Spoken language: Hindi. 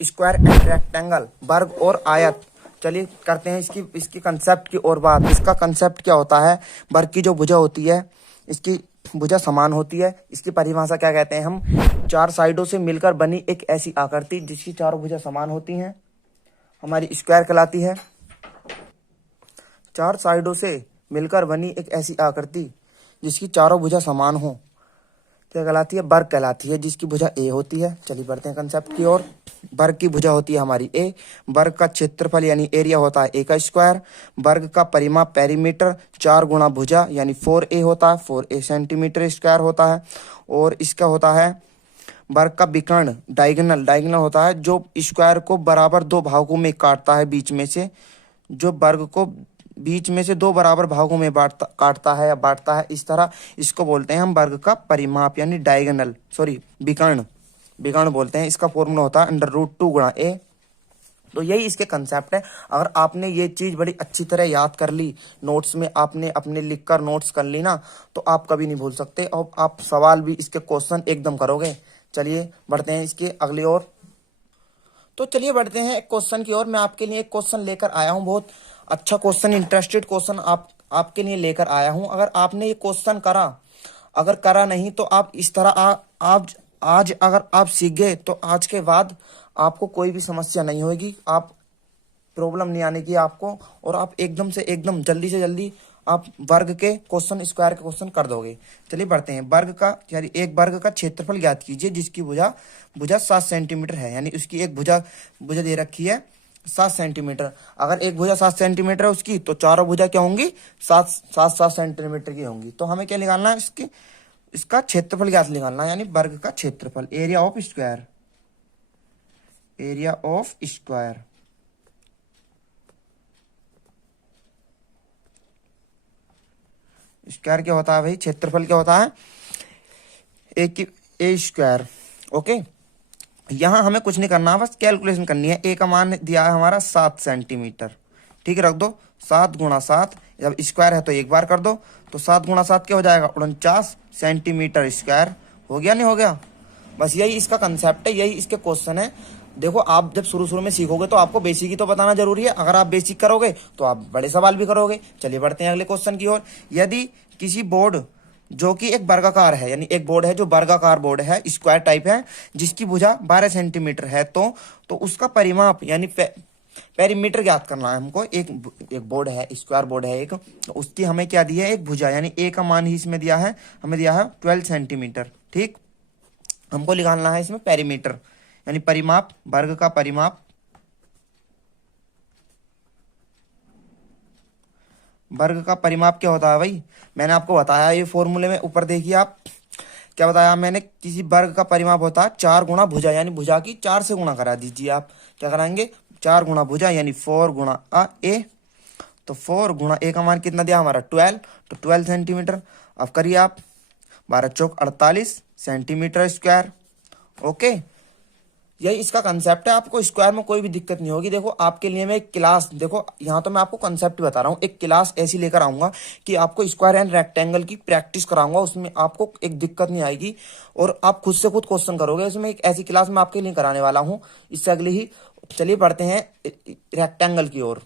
स्क्वायर एंड रेक्टेंगल, वर्ग और आयत। चलिए करते हैं इसकी कंसेप्ट की और बात। इसका कंसेप्ट क्या होता है? वर्ग की जो भुजा होती है, इसकी भुजा समान होती है। इसकी परिभाषा क्या कहते हैं हम? चार साइडों से मिलकर बनी एक ऐसी आकृति जिसकी चारों भुजा समान होती हैं, हमारी स्क्वायर कहलाती है। चार साइडों से मिलकर बनी एक ऐसी आकृति जिसकी चारों भुजा समान हो, क्या कहलाती है? वर्ग कहलाती है, जिसकी भुजा ए होती है। चलिए बढ़ते हैं कंसेप्ट की ओर। वर्ग की भुजा होती है हमारी ए। वर्ग का क्षेत्रफल यानी एरिया होता है ए का स्क्वायर। वर्ग का परिमाप पेरीमीटर 4 गुणा भुजा यानी 4a होता है, 4a सेंटीमीटर स्क्वायर होता है। और इसका होता है वर्ग का विकर्ण, डायगोनल। डायगोनल होता है जो स्क्वायर को बराबर दो भागों में काटता है, बीच में से जो वर्ग को बीच में से दो बराबर भागों में काटता है या बांटता है, इस तरह इसको बोलते हैं हम वर्ग का परिमाप यानी डायगोनल, विकर्ण। विकर्ण बोलते हैं। इसका फॉर्मूला होता है √2 गुणा ए। तो यही इसके कंसेप्ट है। अगर आपने ये चीज बड़ी अच्छी तरह याद कर ली, नोट्स में आपने अपने लिख कर नोट्स कर ली ना, तो आप कभी नहीं भूल सकते और आप सवाल भी इसके क्वेश्चन एकदम करोगे। चलिए बढ़ते हैं इसके अगली ओर। तो चलिए बढ़ते हैं क्वेश्चन की ओर। मैं आपके लिए एक क्वेश्चन लेकर आया हूँ, बहुत अच्छा क्वेश्चन, इंटरेस्टेड क्वेश्चन आपके लिए लेकर आया हूँ। अगर आपने ये क्वेश्चन करा, अगर करा नहीं तो आप इस तरह आप आज अगर आप सीख गए तो आज के बाद आपको कोई भी समस्या नहीं होगी, आप प्रॉब्लम नहीं आने की आपको, और आप एकदम से एकदम जल्दी से जल्दी आप वर्ग के क्वेश्चन, स्क्वायर के क्वेश्चन कर दोगे। चलिए बढ़ते हैं। वर्ग का यानी एक वर्ग का क्षेत्रफल ज्ञात कीजिए जिसकी भुजा 7 सेंटीमीटर है। यानी उसकी एक भुजा दे रखी है 7 सेंटीमीटर। अगर एक भुजा 7 सेंटीमीटर है उसकी, तो चारों भुजा क्या होंगी? 7 सेंटीमीटर की होंगी। तो हमें क्या निकालना है? इसका क्षेत्रफल ज्ञात निकालना है, यानी वर्ग का क्षेत्रफल, area of square. Area of square square क्या होता है भाई? क्षेत्रफल क्या होता है? ए स्क्वायर। ओके, यहां हमें कुछ नहीं करना, बस कैलकुलेशन करनी है। ए का मान दिया है हमारा 7 सेंटीमीटर। ठीक है, रख दो 7 गुणा 7। जब स्क्वायर है तो एक बार कर दो, तो 7 गुणा 7 क्या हो जाएगा? 49 सेंटीमीटर स्क्वायर। हो गया नहीं हो गया? बस यही इसका कंसेप्ट है, यही इसके क्वेश्चन है। देखो, आप जब शुरू में सीखोगे तो आपको बेसिक ही तो बताना जरूरी है। अगर आप बेसिक करोगे तो आप बड़े सवाल भी करोगे। चलिए बढ़ते हैं अगले क्वेश्चन की ओर। यदि किसी बोर्ड जो कि एक वर्गाकार है, यानी एक बोर्ड है जो वर्गाकार बोर्ड है, स्क्वायर टाइप है, जिसकी भुजा 12 सेंटीमीटर है, तो उसका परिमाप यानी पेरीमीटर ज्ञात करना है हमको। एक बोर्ड है, स्क्वायर बोर्ड है एक, तो उसकी हमें क्या दी है? एक भुजा, यानी ए का मान ही इसमें दिया है, हमें दिया है 12 सेंटीमीटर। ठीक, हमको निकालना है इसमें पेरीमीटर यानी परिमाप, वर्ग का परिमाप। वर्ग का परिमाप क्या होता है भाई? मैंने आपको बताया ये फॉर्मूले में, ऊपर देखिए आप क्या बताया मैंने। किसी वर्ग का परिमाप होता है 4 गुणा भुजा, यानी भुजा की 4 से गुणा करा दीजिए। आप क्या कराएंगे? 4 गुणा भुजा यानी 4 गुणा ए। तो 4 गुणा ए का मान कितना दिया हमारा? 12, तो 12 सेंटीमीटर। अब करिए आप, 12 चौक 48 सेंटीमीटर स्क्वायर। ओके, यही इसका कंसेप्ट है। आपको स्क्वायर में कोई भी दिक्कत नहीं होगी। देखो, आपके लिए मैं एक क्लास, देखो यहाँ तो मैं आपको कंसेप्ट बता रहा हूँ, एक क्लास ऐसी लेकर आऊंगा कि आपको स्क्वायर एंड रेक्टेंगल की प्रैक्टिस कराऊंगा। उसमें आपको एक दिक्कत नहीं आएगी और आप खुद से खुद क्वेश्चन करोगे। उसमें एक ऐसी क्लास मैं आपके लिए कराने वाला हूँ, इससे अगले ही। चलिए बढ़ते हैं रेक्टेंगल की ओर।